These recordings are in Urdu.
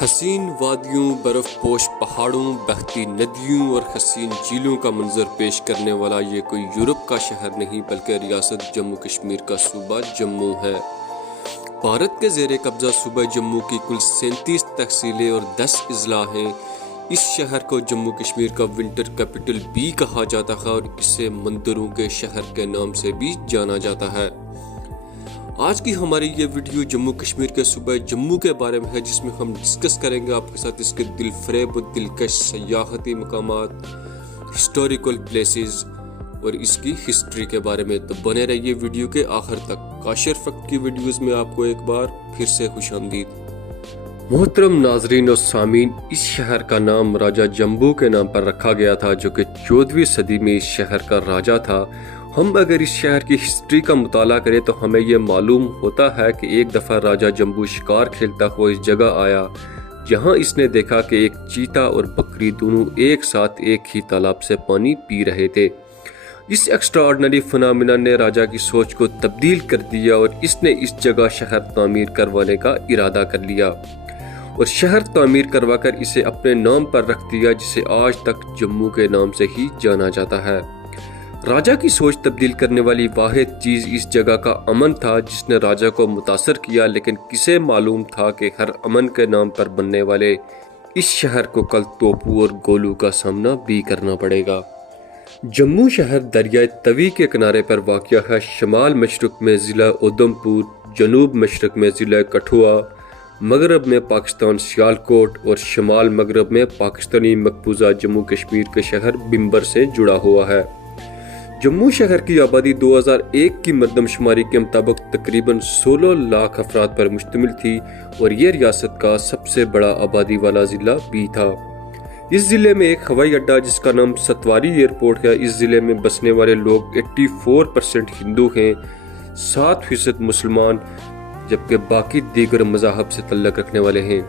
حسین وادیوں، برف پوش پہاڑوں، بہتی ندیوں اور حسین جھیلوں کا منظر پیش کرنے والا یہ کوئی یورپ کا شہر نہیں بلکہ ریاست جموں کشمیر کا صوبہ جموں ہے۔ بھارت کے زیر قبضہ صوبہ جموں کی کل 37 تحصیلیں اور 10 اضلاع ہیں۔ اس شہر کو جموں کشمیر کا ونٹر کیپٹل بھی کہا جاتا ہے اور اسے مندروں کے شہر کے نام سے بھی جانا جاتا ہے۔ آج کی ہماری یہ ویڈیو جموں کشمیر کے صوبہ جموں کے بارے میں ہے، جس میں ہم ڈسکس کریں گے آپ کے ساتھ اس کے دل فریب و دلکش سیاحتی مقامات، ہسٹوریکل پلیسز اور اس کی ہسٹری کے بارے میں۔ تو بنے رہیے ویڈیو کے آخر تک۔ کاشر فقط کی ویڈیوز میں آپ کو ایک بار پھر سے خوش آمدید۔ محترم ناظرین و سامعین، اس شہر کا نام راجہ جمبو کے نام پر رکھا گیا تھا، جو کہ 14ویں صدی میں اس شہر کا راجہ تھا۔ ہم اگر اس شہر کی ہسٹری کا مطالعہ کریں تو ہمیں یہ معلوم ہوتا ہے کہ ایک دفعہ راجہ جمبو شکار کھیلتا ہوا اس جگہ آیا، جہاں اس نے دیکھا کہ ایک چیتا اور بکری دونوں ایک ساتھ ایک ہی تالاب سے پانی پی رہے تھے۔ اس ایکسٹراڈنری فنامنا نے راجہ کی سوچ کو تبدیل کر دیا اور اس نے اس جگہ شہر تعمیر کروانے کا ارادہ کر لیا اور شہر تعمیر کروا کر اسے اپنے نام پر رکھ دیا، جسے آج تک جموں کے نام سے ہی جانا جاتا ہے۔ راجہ کی سوچ تبدیل کرنے والی واحد چیز اس جگہ کا امن تھا، جس نے راجہ کو متاثر کیا، لیکن کسے معلوم تھا کہ ہر امن کے نام پر بننے والے اس شہر کو کل توپوں اور گولوں کا سامنا بھی کرنا پڑے گا۔ جموں شہر دریائے توی کے کنارے پر واقع ہے۔ شمال مشرق میں ضلع اودھم پور، جنوب مشرق میں ضلع کٹھوعہ، مغرب میں پاکستان سیالکوٹ اور شمال مغرب میں پاکستانی مقبوضہ جموں کشمیر کے شہر بمبر سے جڑا ہوا ہے۔ جموں شہر کی آبادی 2001 کی مردم شماری کے مطابق تقریباً 16 لاکھ افراد پر مشتمل تھی اور یہ ریاست کا سب سے بڑا آبادی والا ضلع بھی تھا۔ اس ضلع میں ایک ہوائی اڈہ جس کا نام ستواری ایئرپورٹ ہے۔ اس ضلع میں بسنے والے لوگ 84% ہندو ہیں، 7% مسلمان، جبکہ باقی دیگر مذاہب سے تعلق رکھنے والے ہیں۔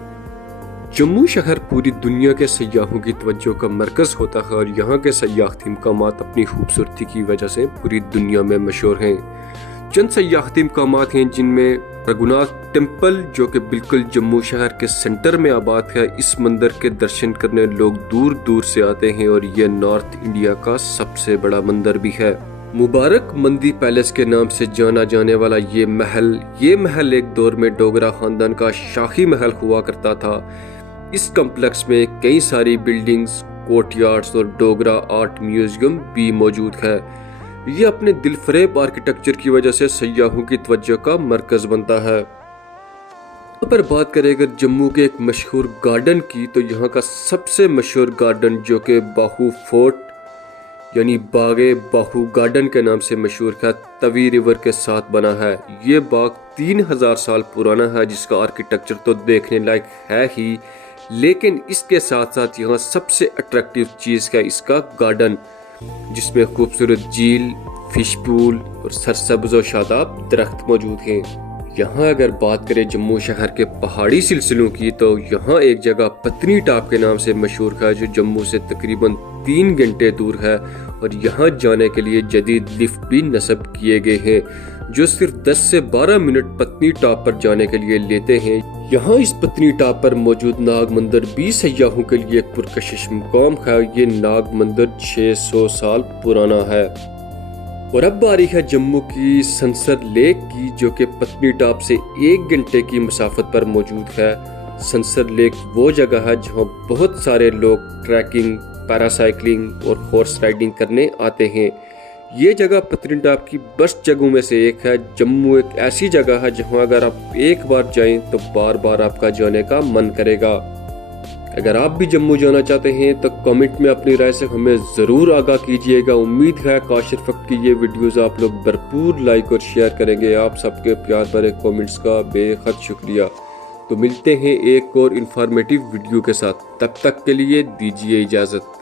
جموں شہر پوری دنیا کے سیاحوں کی توجہ کا مرکز ہوتا ہے اور یہاں کے سیاحتی مقامات اپنی خوبصورتی کی وجہ سے پوری دنیا میں مشہور ہیں۔ چند سیاحتی مقامات ہیں جن میں رگھوناتھ ٹیمپل، جو کہ بالکل جموں شہر کے سینٹر میں آباد ہے۔ اس مندر کے درشن کرنے لوگ دور دور سے آتے ہیں اور یہ نارتھ انڈیا کا سب سے بڑا مندر بھی ہے۔ مبارک مندی پیلس کے نام سے جانا جانے والا یہ محل ایک دور میں ڈوگرا خاندان کا شاہی محل ہوا کرتا تھا۔ اس کمپلیکس میں کئی ساری بلڈنگز، کورٹ یارڈز اور ڈوگرا آرٹ میوزیم بھی موجود ہے۔ یہ اپنے دل فریب آرکیٹیکچر کی وجہ سے سیاحوں کی توجہ کا مرکز بنتا ہے۔ یہاں پر بات کریں اگر جموں کے ایک مشہور گارڈن کی، تو یہاں کا سب سے مشہور گارڈن، جو کہ باہو فورٹ یعنی باغ باہو گارڈن کے نام سے مشہور ہے، توی ریور کے ساتھ بنا ہے۔ یہ باغ 3000 سال پرانا ہے، جس کا آرکیٹیکچر تو دیکھنے لائق ہے ہی، لیکن اس کے ساتھ ساتھ یہاں سب سے اٹریکٹیو چیز ہے اس کا گارڈن، جس میں خوبصورت جھیل، فش پول اور سرسبز و شاداب درخت موجود ہیں۔ یہاں اگر بات کریں جموں شہر کے پہاڑی سلسلوں کی، تو یہاں ایک جگہ پتنی ٹاپ کے نام سے مشہور ہے، جو جموں سے تقریباً 3 گھنٹے دور ہے اور یہاں جانے کے لیے جدید لفٹ بھی نصب کیے گئے ہیں، جو صرف 10 سے 12 منٹ پتنی ٹاپ پر جانے کے لیے لیتے ہیں۔ یہاں اس پتنی ٹاپ پر موجود ناگ مندر بھی سیاحوں کے لیے ایک پرکشش مقام ہے۔ یہ ناگ مندر 600 سال پرانا ہے۔ اور اب باری ہے جموں کی سنسر لیک کی، جو کہ پتنی ٹاپ سے 1 گھنٹے کی مسافت پر موجود ہے۔ سنسر لیک وہ جگہ ہے جہاں بہت سارے لوگ ٹریکنگ، پیراسائیکلنگ اور ہارس رائڈنگ کرنے آتے ہیں۔ یہ جگہ پتنی ٹاپ کی بیسٹ جگہوں میں سے ایک ہے۔ جموں ایک ایسی جگہ ہے جہاں اگر آپ ایک بار جائیں تو بار بار آپ کا جانے کا من کرے گا۔ اگر آپ بھی جموں جانا چاہتے ہیں تو کامنٹ میں اپنی رائے سے ہمیں ضرور آگاہ کیجیے گا۔ امید ہے کاشر فقط کی یہ ویڈیوز آپ لوگ بھرپور لائک اور شیئر کریں گے۔ آپ سب کے پیار بھرے کامنٹس کا بے حد شکریہ۔ تو ملتے ہیں ایک اور انفارمیٹیو ویڈیو کے ساتھ، تب تک کے لیے دیجیے اجازت۔